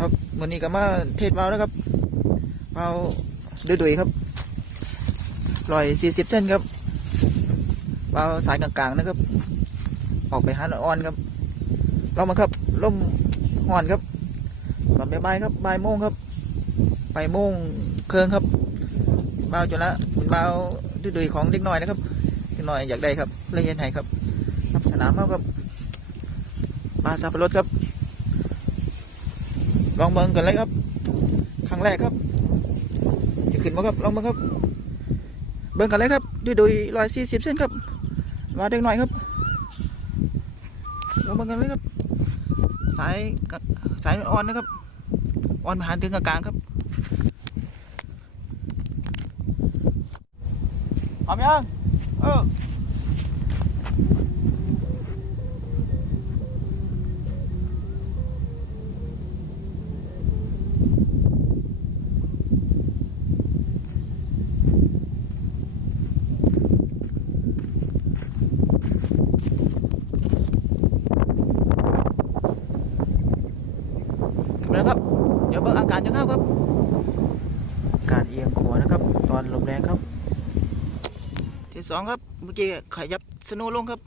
ครับวันนี้ก็มาเทศเบาแล้วครับเบาดุยๆครับร้อยสี่สิบเส้นครับเบาสายกลางๆนะครับ ออกไปหาอ่อนครับลองมาครับล่มห่อนครับตอนบ่ายครับบ่ายโมงครับบ่ายโมงเครื่องครับเบาจุละเป็นเบาดุยๆของเด็กน้อยนะครับเด็กน้อยอยากได้ครับเลยเห็นให้ครับสนามเขาครับปลาสับปะรดครับ ลองเบิ่งกันเลยครับ ครั้งแรกครับ จะขึ้นมาครับ ลองเบิ่งครับ เบิ่งกันเลยครับด้วยโดยร้อยสี่สิบเส้นครับ มาเด็กหน่อยครับ ลองเบิ่งกันเลยครับ สายสายอ่อนนะครับ อ่อนมาหาถึงกลางครับพร้อมยังเออ นมาแล้วครับ เดี๋ยวเบิ่งอาการจะเข้าครับการเอียงขวานะครับ ตอนลมแรงครับ ที่สองครับ เมื่อกี้ขยับสโนลงครับ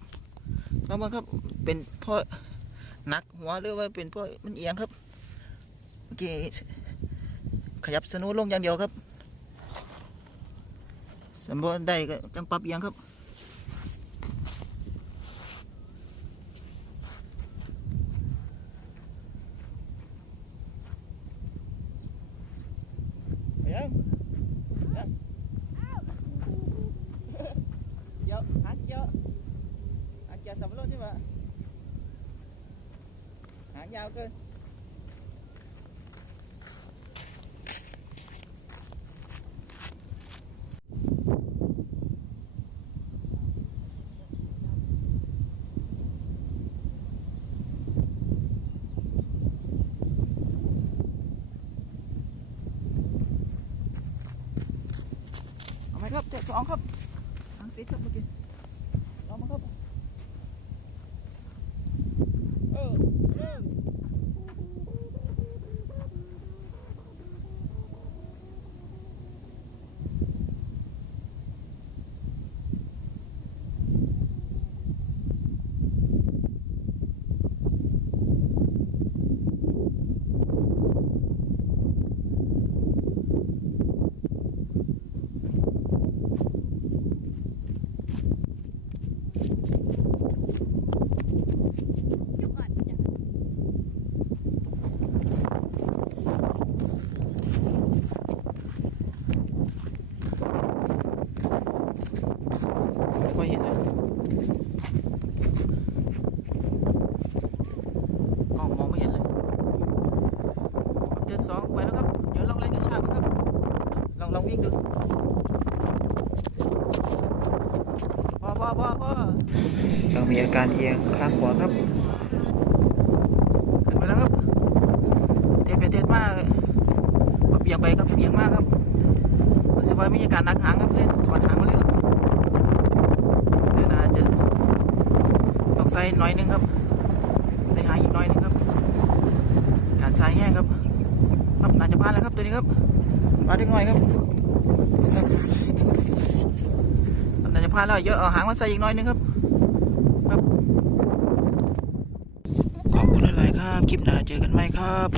ลองเบิ่งครับ เป็นเพราะหนักหัวหรือว่าเป็นเพราะมันเอียงครับ เมื่อกี้ขยับสโนลงอย่างเดียวครับสมบูรณ์ได้ก็จังปรับเอียงครับ ไปยังยังเดี๋ยวหางเกี่ยวหางเกี่ยวสับปะรดใช่ปะหางยาวเกินเอาไหมครับเจ็ดสองครับหางติดครับเมื่อกี้ลองมาครับเออเริ่ม ไม่ค่อยเห็นเลยกล้องมองไม่เห็นเลยเจ็ดสองไปแล้วครับ เดี๋ยวลองเล่นกระชากนะครับ ลองลองวิ่งดูพอพอพอพอยังมีอาการเอียงข้างขวาครับ ขึ้นไปแล้วครับ เทไปเทมากเบี่ยงไปครับเบี่ยงมากครับรู้สึกว่ามีอาการหนักหางครับเล่นถอนหางมาเลยครับเดี๋ยวน่าจะต้อง ใส่หน่อยนึงครับ ใส่หางอีกหน่อยนึงครับ การใส่แห้งครับครับน่าจะพลาดแล้วครับตัวนี้ครับมาเล็กน้อยครับครับน่าจะพลาดแล้วเยอะเอาหางมาใส่อีกหน่อยนึงครับครับ ขอบคุณหลายๆครับ คลิปหน้าเจอกันไหมครับ